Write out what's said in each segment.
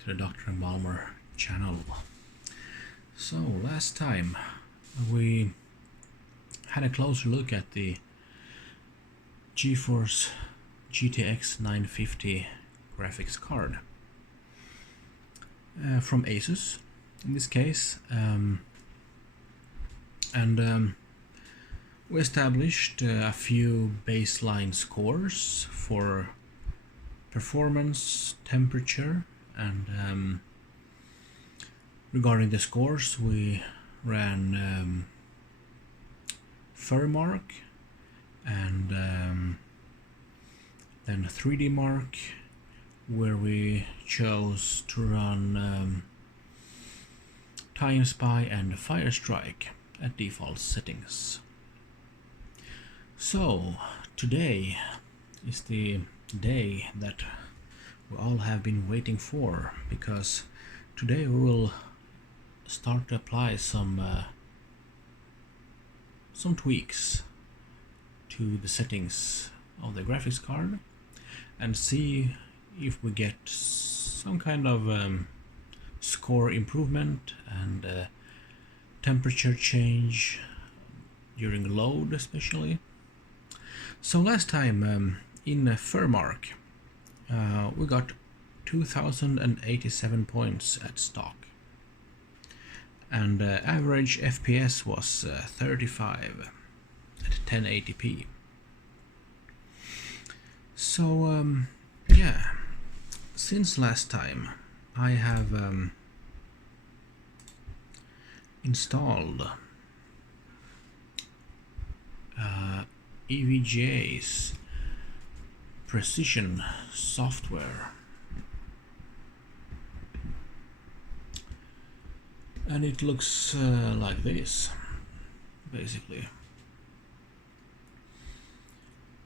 to the Dr. Balmer channel. So last time we had a closer look at the GeForce GTX950 graphics card from ASUS in this case, and we established a few baseline scores for performance, temperature, and regarding the scores we ran Furmark and then 3DMark, where we chose to run TimeSpy and Firestrike at default settings. So today is the day that we all have been waiting for, because today we will start to apply some tweaks to the settings of the graphics card and see if we get some kind of score improvement and temperature change during load especially. So last time in Furmark we got 2087 points at stock, and average FPS was 35 at 1080p. So yeah, since last time I have installed EVGA's precision software, and it looks like this basically.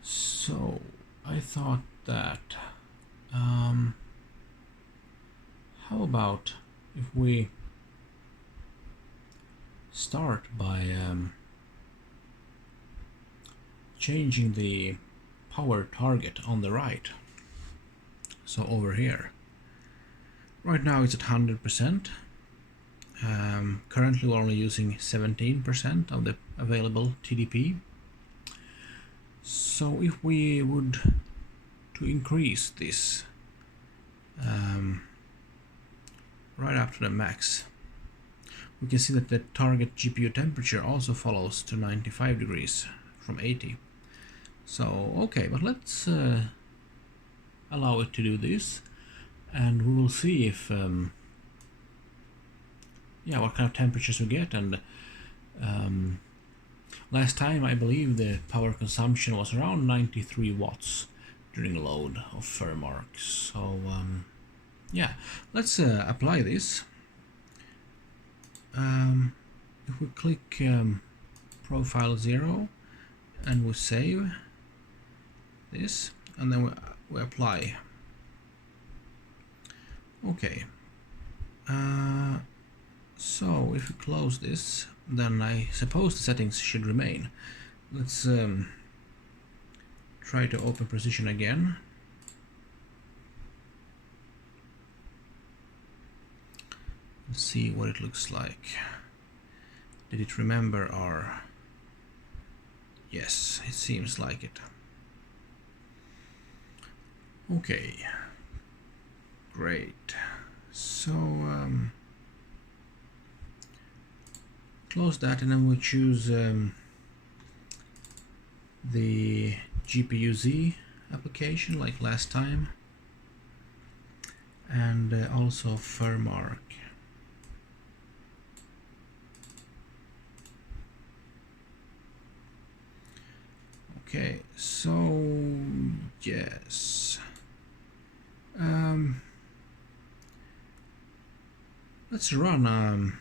So I thought that how about if we start by changing the power target on the right. So over here, right now it's at 100%. Currently we're only using 17% of the available TDP. So if we would to increase this right up to the max, we can see that the target GPU temperature also follows to 95 degrees from 80. So okay, but let's allow it to do this, and we will see if yeah, what kind of temperatures we get. And last time I believe the power consumption was around 93 watts during load of Furmark. So yeah, let's apply this. If we click profile 0 and we save this, and then we apply. Okay, so if we close this, then I suppose the settings should remain. Let's try to open precision again. Let's see what it looks like. Did it remember our... Yes, it seems like it. Okay, great. So close that, and then we'll choose the GPU-Z application like last time, and also Furmark. Okay, so yes, let's run a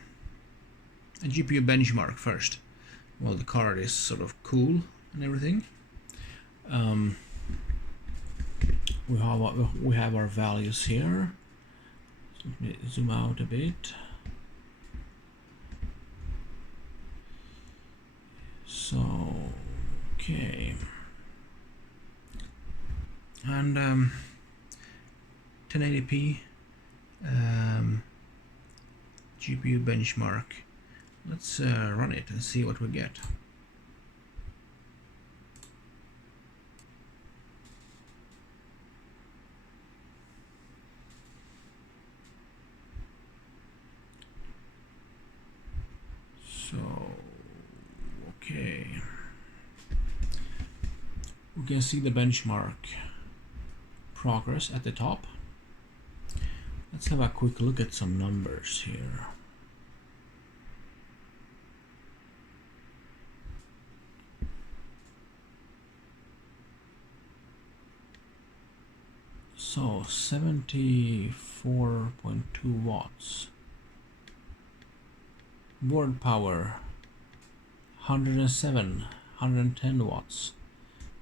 GPU benchmark first while the card is sort of cool and everything. We have our values here. So let me zoom out a bit. So okay, and 1080p GPU benchmark. Let's run it and see what we get. So, okay. We can see the benchmark progress at the top. Let's have a quick look at some numbers here. So 74.2 watts. Board power 107, 110 watts.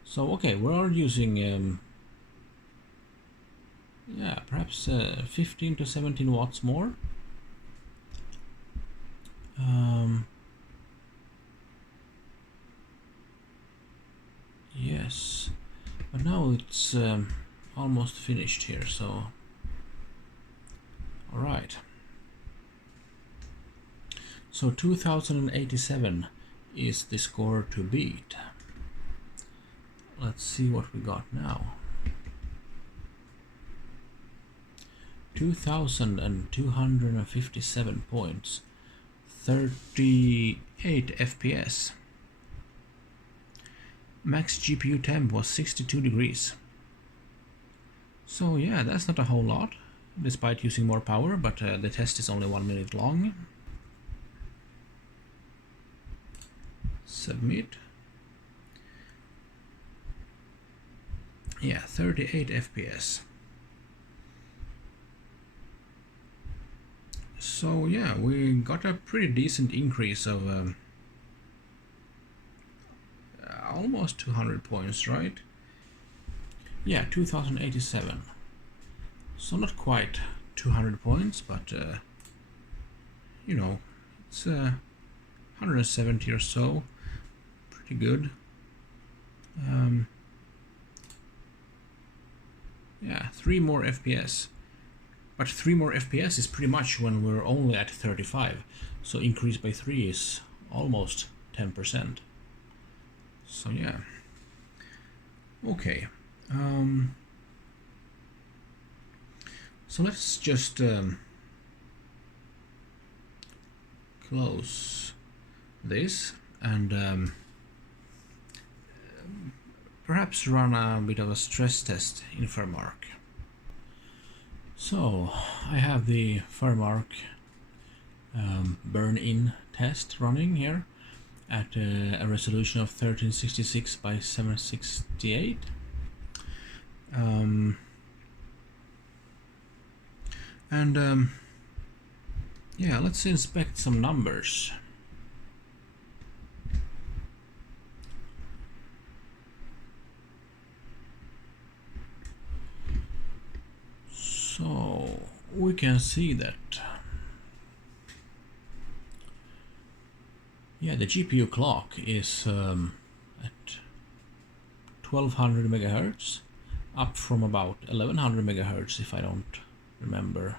So okay, we are using yeah, perhaps 15 to 17 watts more. Yes, but now it's almost finished here, so all right. So 2087 is the score to beat. Let's see what we got now. 2257 points, 38 FPS. Max GPU temp was 62 degrees. So yeah, that's not a whole lot, despite using more power, but the test is only 1 minute long. Submit. Yeah, 38 FPS. So yeah, we got a pretty decent increase of almost 200 points, right? Yeah, 2087. So not quite 200 points, but you know, it's 170 or so. Pretty good. Yeah, 3 more FPS. But 3 more FPS is pretty much when we're only at 35. So increase by 3 is almost 10%. So yeah. Okay. So let's just close this and perhaps run a bit of a stress test in Furmark. So I have the Furmark burn-in test running here at a resolution of 1366 by 768. Yeah, let's inspect some numbers. So we can see that yeah, the GPU clock is at 1200 megahertz, up from about 1100 megahertz if I don't remember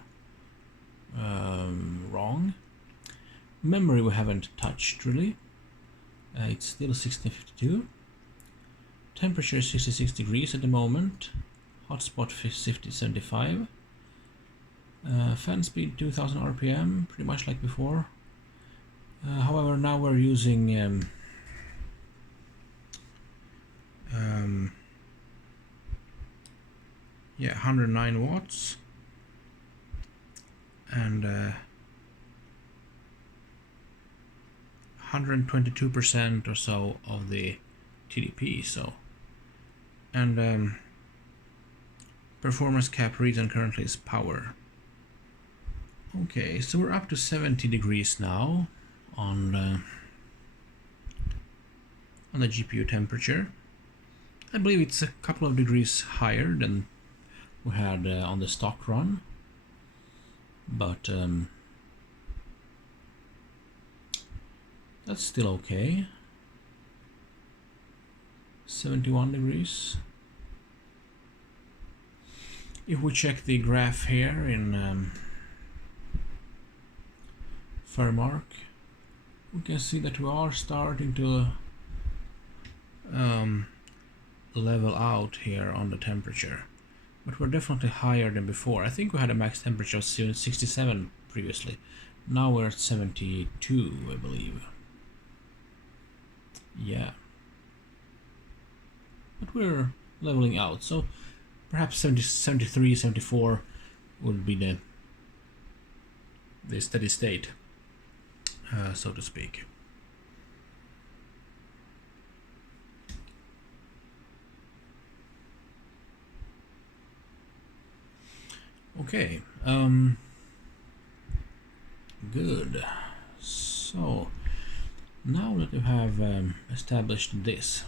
wrong. Memory we haven't touched really. It's still 1652. Temperature is 66 degrees at the moment. Hotspot 5075. Fan speed 2000 RPM, pretty much like before. However, now we're using yeah, 109 watts and 122% or so of the TDP. So, and performance cap reason currently is power. Okay, so we're up to 70 degrees now on the GPU temperature. I believe it's a couple of degrees higher than we had on the stock run, but that's still okay. 71 degrees. If we check the graph here in Furmark, we can see that we are starting to level out here on the temperature, but we're definitely higher than before. I think we had a max temperature of 67 previously. Now we're at 72, I believe. Yeah, but we're leveling out, so perhaps 73, 74 would be the steady state, so to speak. Okay, good. So now that we have established this,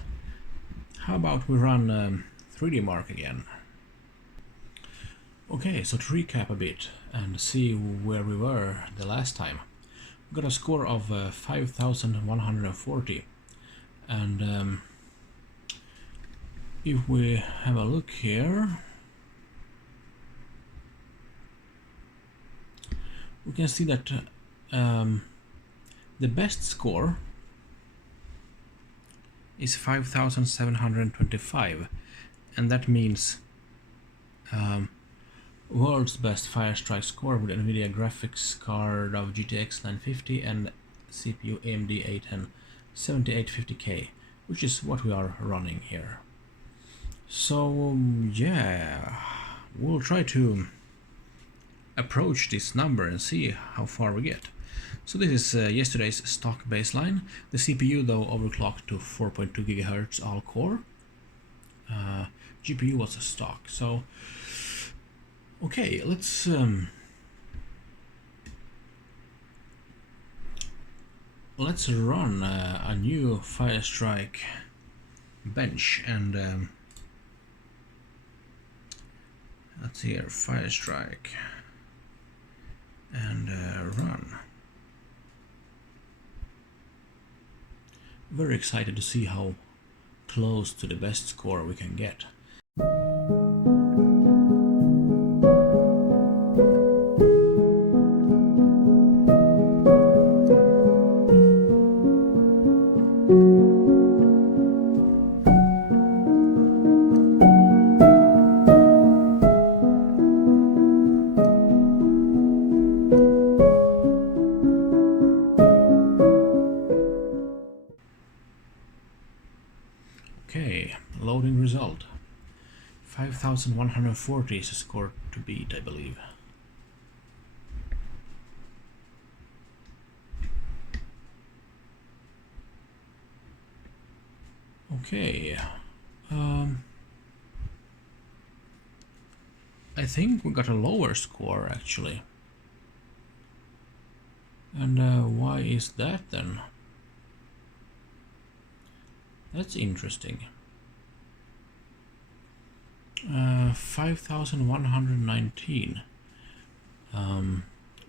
how about we run 3DMark again? Okay, so to recap a bit and see where we were the last time. We got a score of 5,140, and if we have a look here, we can see that the best score is 5,725, and that means world's best Firestrike score with NVIDIA graphics card of GTX950 and CPU AMD A10 7850K, which is what we are running here. So yeah, we'll try to approach this number and see how far we get. So this is yesterday's stock baseline. The CPU though overclocked to 4.2 GHz all core. GPU was a stock. So okay, let's run a new Firestrike bench, and let's see here, Firestrike, and run. Very excited to see how close to the best score we can get. Okay, loading result. 5,140 is a score to beat, I believe. Okay, I think we got a lower score actually. And why is that then? That's interesting. 5,119.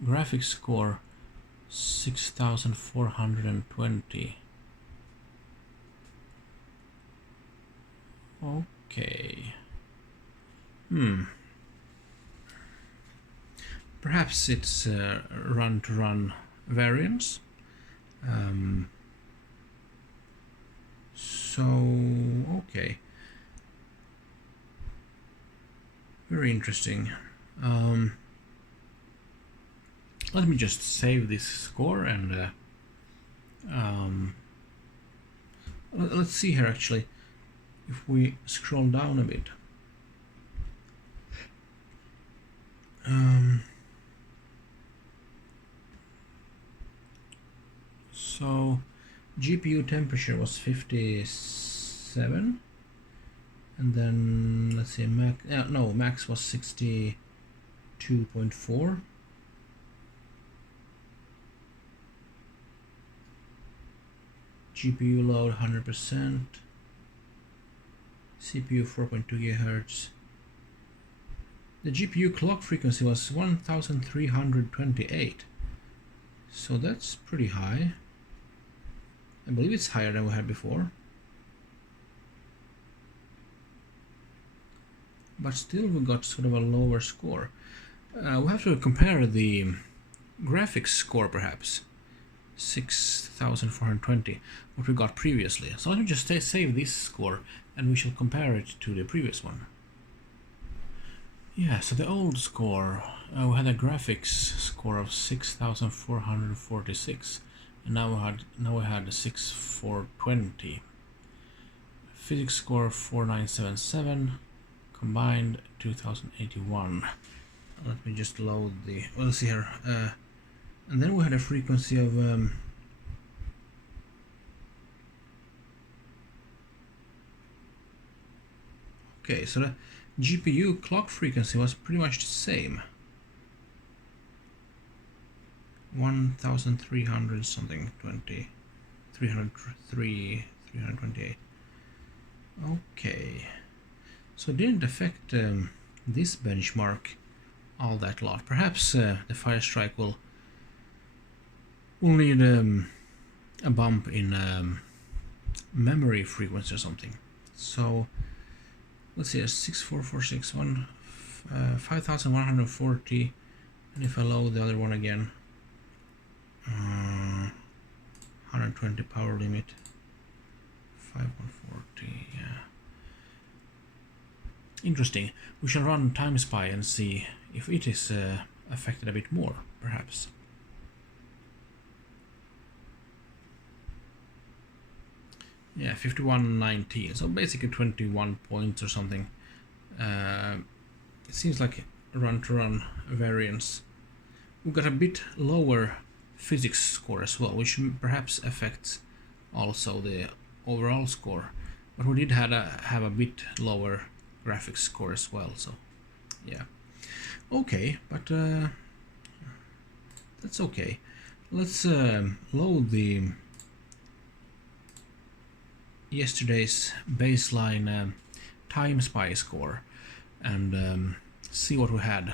Graphics score 6,420. Okay. Perhaps it's run-to-run variance. So, okay. Very interesting. Let me just save this score and let's see here actually. If we scroll down a bit. So GPU temperature was 57, and then let's see, max was 62.4. GPU load 100%. CPU 4.2 GHz. The GPU clock frequency was 1328, so that's pretty high. I believe it's higher than we had before, but still we got sort of a lower score. We have to compare the graphics score perhaps. 6420, what we got previously. So let me just save this score and we shall compare it to the previous one. Yeah, so the old score, we had a graphics score of 6446 and now we had 6420. Physics score 4977, combined 2081. Let me just load the, well, let's see here. And then we had a frequency of okay, so the GPU clock frequency was pretty much the same. 1300 something 20, 303, 328. Okay, so it didn't affect this benchmark all that lot. Perhaps the Firestrike will need a bump in memory frequency or something. So let's see, 64461, 5140, and if I load the other one again, 120 power limit, 5140, yeah. Interesting. We shall run TimeSpy and see if it is affected a bit more, perhaps. Yeah, 5119, so basically 21 points or something. It seems like run-to-run variance. We've got a bit lower physics score as well, which perhaps affects also the overall score. But we did have a bit lower graphics score as well, so yeah. Okay, but that's okay. Let's load the yesterday's baseline TimeSpy score and see what we had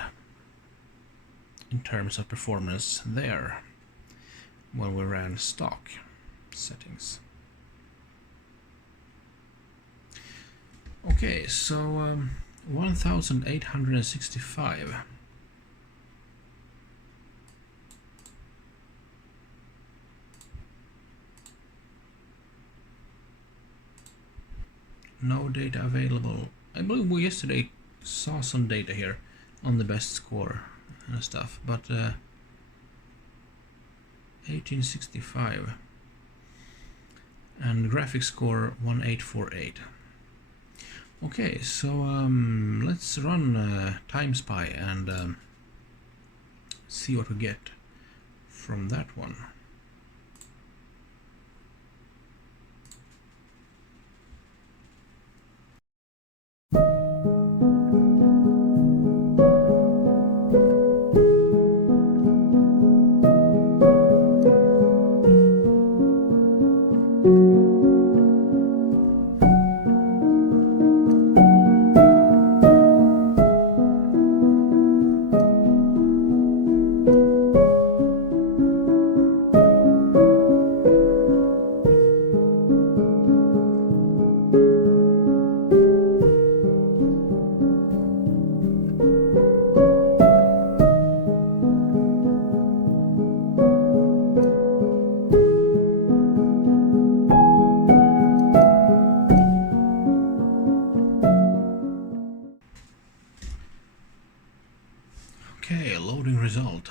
in terms of performance there when we ran stock settings. Okay, so 1865. No data available. I believe we yesterday saw some data here on the best score and stuff, but 1865 and graphics score 1848. Okay, so let's run TimeSpy and see what we get from that one. Okay, loading result.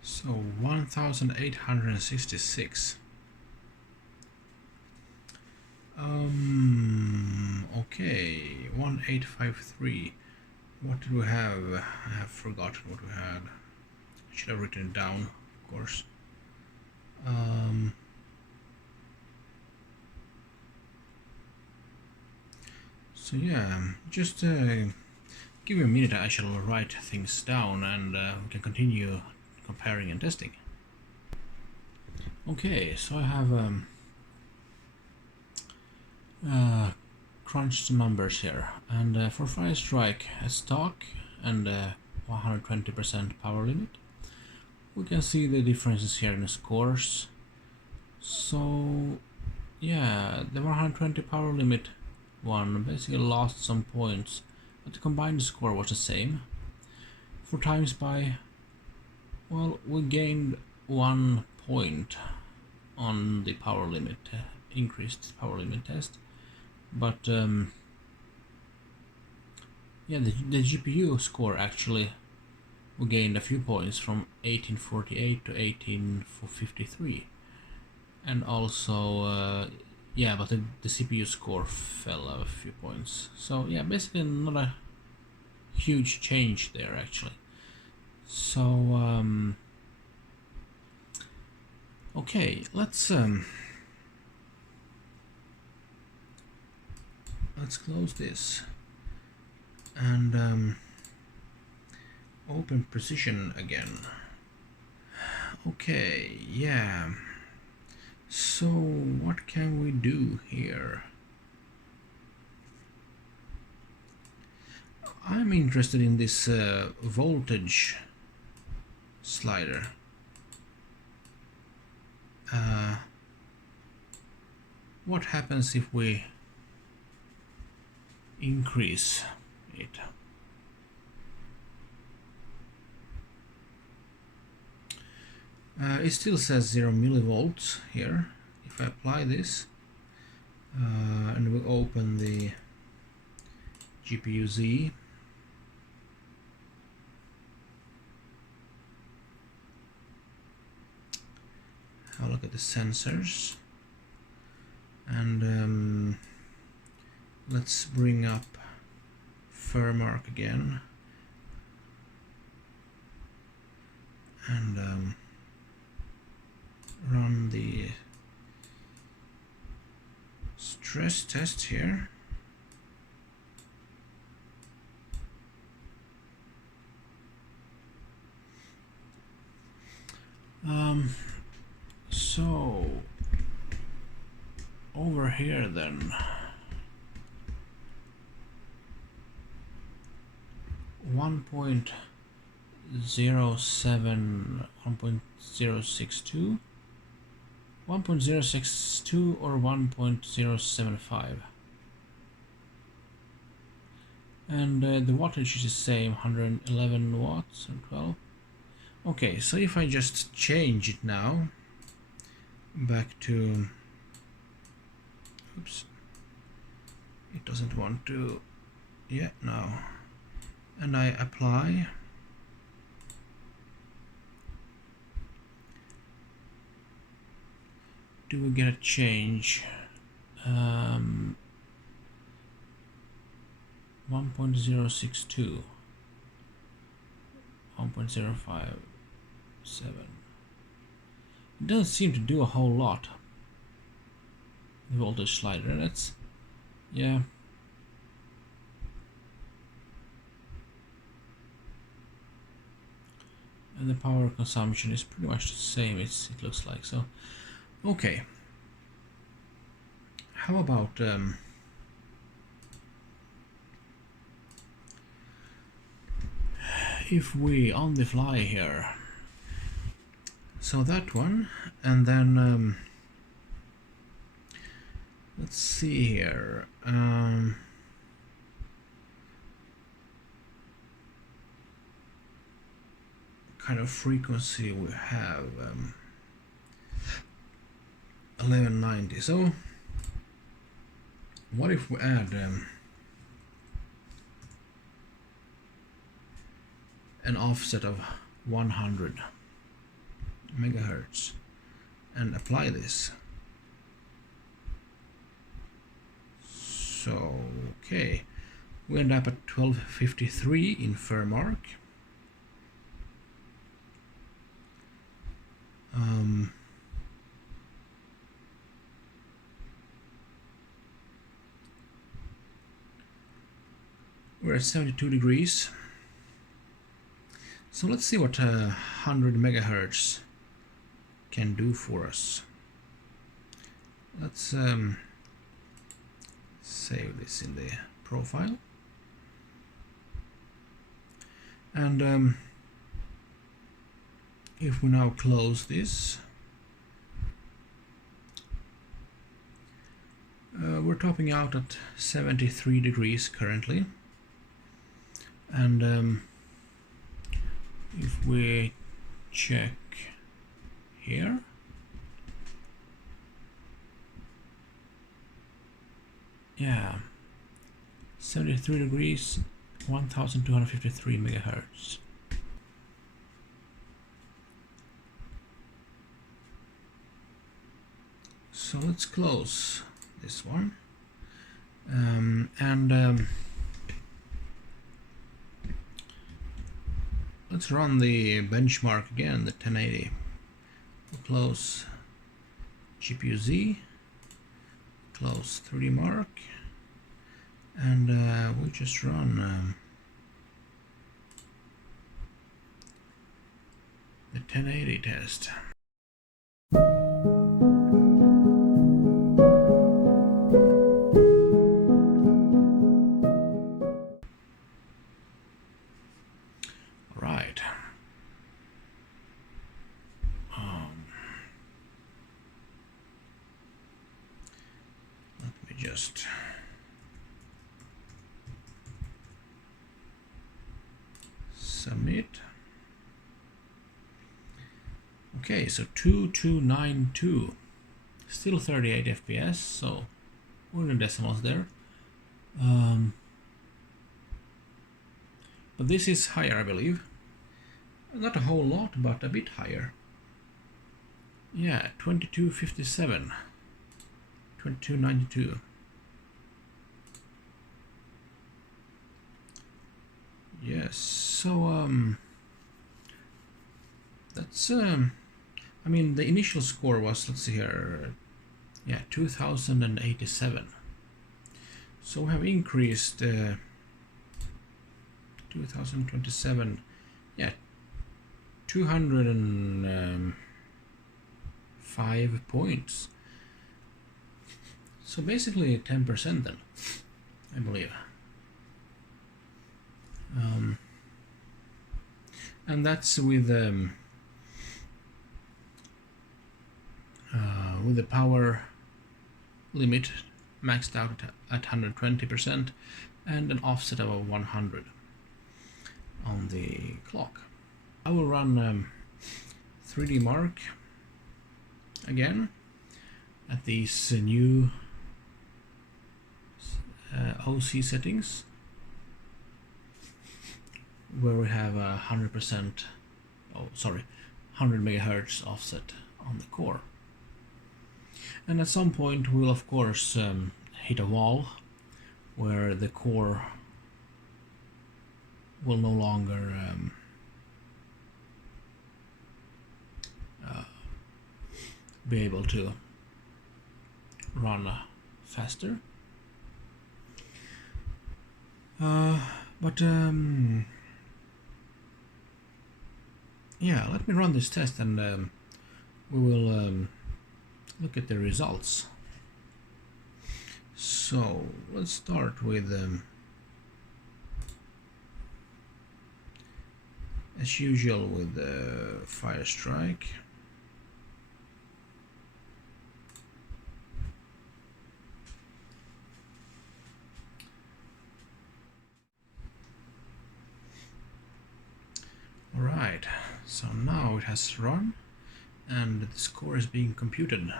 So 1866. Okay, 1853. What did we have? I have forgotten what we had. I should have written it down, of course. So yeah, just give me a minute. I shall write things down and we can continue comparing and testing. Okay, so I have crunched some numbers here, and for Firestrike stock and 120% power limit, we can see the differences here in the scores. So yeah, the 120 power limit one basically lost some points, but the combined score was the same. For TimeSpy, well, we gained 1 point on the power limit, increased power limit test, but yeah, the GPU score actually, we gained a few points from 1848 to 1853, and also yeah, but the CPU score fell a few points. So yeah, basically not a huge change there actually. So okay, let's close this and open precision again. Okay, yeah. So what can we do here? I'm interested in this voltage slider. What happens if we increase it? It still says 0 millivolts here. If I apply this and we open the GPU Z, have a look at the sensors, and let's bring up Furmark again, and run the stress test here. So over here then, 1.07, 1.062, 1.062 or 1.075, and the wattage is the same, 111 watts and 12. Okay, so if I just change it now back to, oops, it doesn't want to, yeah, now, and I apply, do we get a change? 1.062, 1.057. It doesn't seem to do a whole lot. The voltage slider, and it's, yeah. And the power consumption is pretty much the same, it looks like. So, okay. How about if we, on the fly here, so that one, and then let's see here, kind of frequency we have, 1190. So what if we add an offset of 100 megahertz and apply this? So okay, we end up at 1253 in Furmark. We're at 72 degrees. So let's see what 100 megahertz can do for us. Let's save this in the profile. And if we now close this, We're topping out at 73 degrees currently, and if we check here, yeah, 73 degrees, 1253 megahertz. So let's close this one, and let's run the benchmark again, the 1080. We'll close GPU Z, close 3DMark, and we'll just run the 1080 test. Right. Let me just submit. Okay, so 2292, still 38 FPS, so we're in the decimals there. But this is higher, I believe. Not a whole lot, but a bit higher. Yeah, 2257, 2292. Yes, so that's I mean, the initial score was, let's see here, yeah, 2087. So we have increased 2027, yeah, 205 points. So basically 10% then, I believe. And that's with the power limit maxed out at 120% and an offset of 100 on the clock. I will run 3DMark again at these new OC settings, where we have 100%, 100 megahertz offset on the core. And at some point we'll of course hit a wall where the core will no longer be able to run faster. But yeah, let me run this test, and we will look at the results. So let's start with as usual with the Firestrike. Alright, so now it has run and the score is being computed.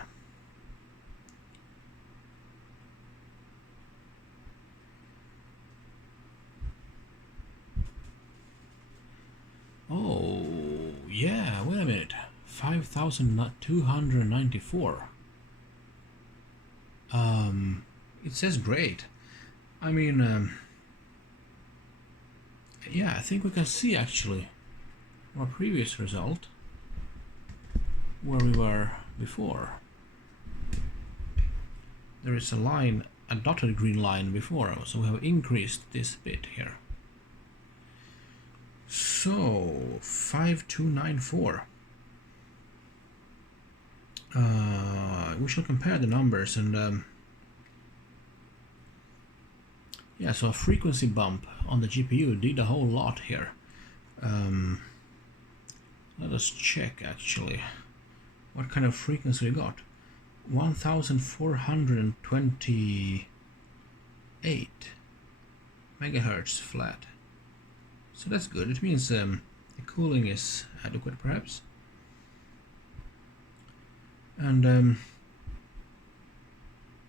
Oh, yeah, wait a minute. 5,294. It says great. I mean, yeah, I think we can see actually our previous result where we were before. There is a line, a dotted green line before, so we have increased this bit here. So 5294. We shall compare the numbers, and yeah, so a frequency bump on the GPU did a whole lot here. Let us check actually what kind of frequency we got. 1428 megahertz flat. So that's good. It means the cooling is adequate, perhaps. And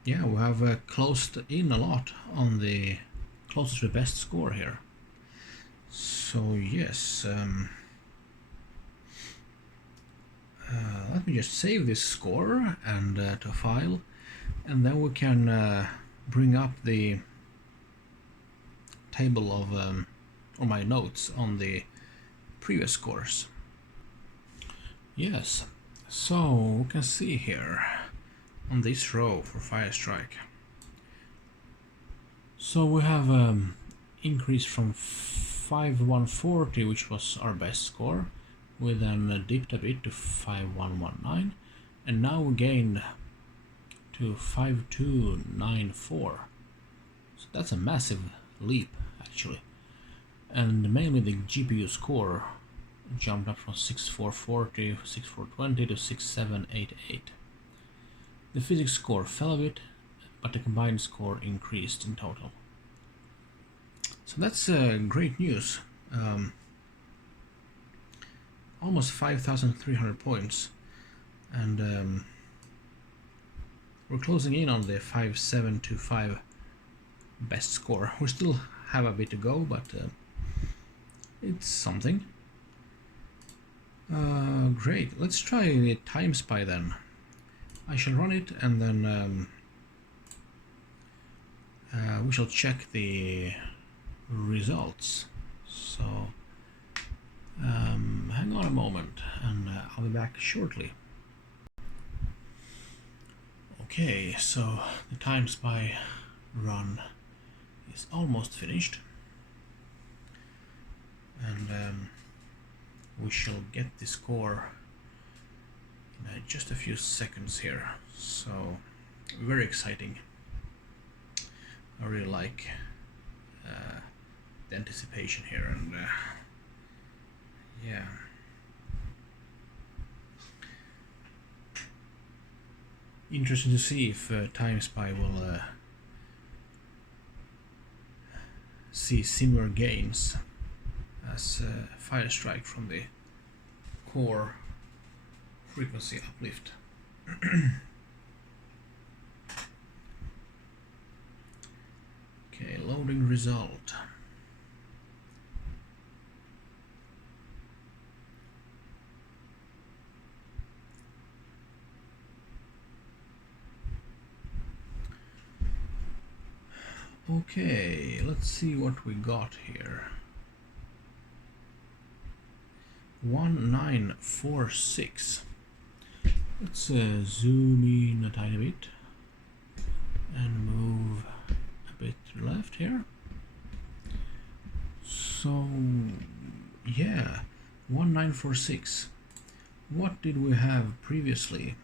yeah, we have closed in a lot on the closest to the best score here. So yes, let me just save this score and to a file, and then we can bring up the table of or my notes on the previous scores. Yes, so we can see here on this row for Firestrike. So we have increase from 5140, which was our best score. We then dipped a bit to 5119, and now we gained to 5294. So that's a massive leap, actually. And mainly the GPU score jumped up from 6440, 6420 to 6788. The physics score fell a bit, but the combined score increased in total. So that's great news. Almost 5,300 points, and we're closing in on the 5725 best score. We still have a bit to go, but it's something. Great, let's try the TimeSpy then. I shall run it, and then we shall check the results. So hang on a moment, and I'll be back shortly. Okay, so the TimeSpy run is almost finished, and we shall get the score in just a few seconds here. So very exciting. I really like the anticipation here, and yeah. Interesting to see if TimeSpy will see similar gains as Firestrike from the core frequency uplift. Okay, loading result. Okay, let's see what we got here. 1946. Let's zoom in a tiny bit and move a bit to the left here. So yeah, 1946. What did we have previously?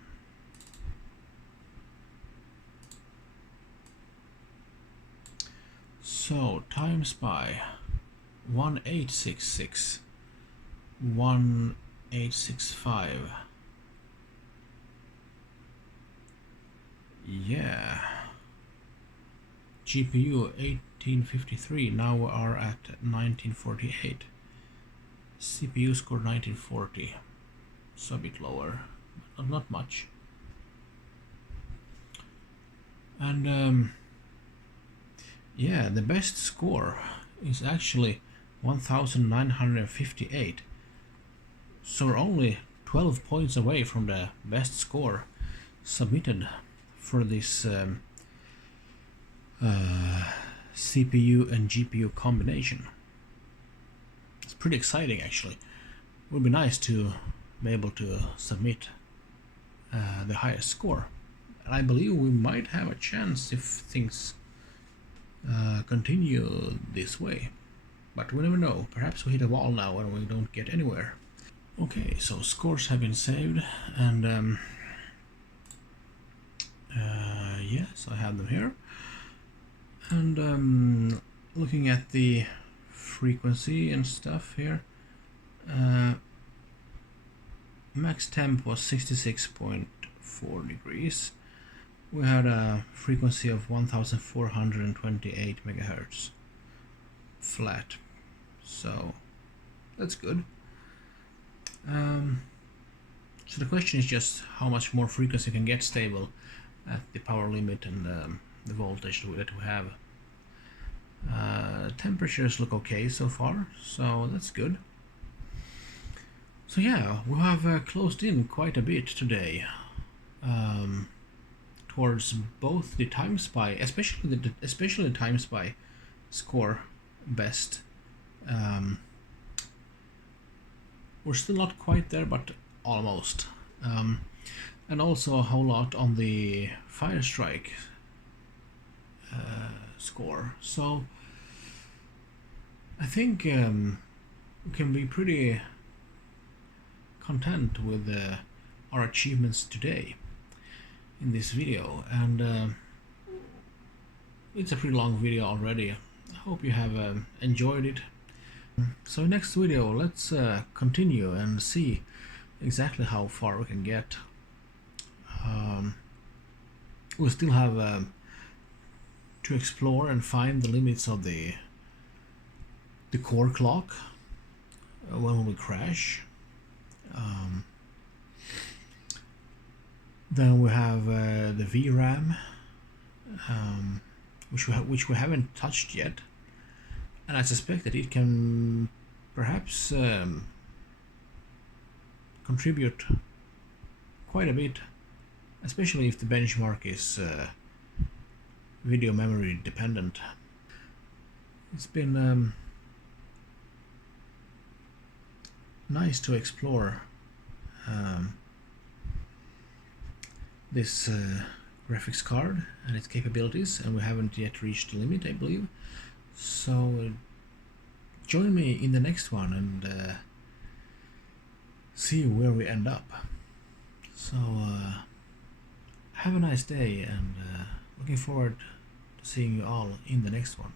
So TimeSpy 1866, 1865. Yeah. GPU 1853. Now we are at 1948. CPU score 1940. So a bit lower, but not much. And yeah, the best score is actually 1958. So we're only 12 points away from the best score submitted for this CPU and GPU combination. It's pretty exciting, actually. It would be nice to be able to submit the highest score. And I believe we might have a chance if things continue this way, but we never know. Perhaps we hit a wall now and we don't get anywhere. Okay, so scores have been saved, and yes, I have them here. And looking at the frequency and stuff here, max temp was 66.4 degrees, we had a frequency of 1428 megahertz flat, so that's good. So the question is just how much more frequency can get stable at the power limit and the voltage that we have. Temperatures look okay so far, so that's good. So yeah, we have closed in quite a bit today towards both the TimeSpy, especially the TimeSpy score best. We're still not quite there, but almost. And also a whole lot on the Firestrike score. So I think we can be pretty content with our achievements today in this video, and it's a pretty long video already. I hope you have enjoyed it. So next video, let's continue and see exactly how far we can get. We still have to explore and find the limits of the core clock when we crash. Then we have the VRAM, which we haven't touched yet, and I suspect that it can perhaps contribute quite a bit, especially if the benchmark is video memory dependent. It's been nice to explore this graphics card and its capabilities, and we haven't yet reached the limit, I believe. So join me in the next one and see where we end up. So have a nice day, and looking forward to seeing you all in the next one.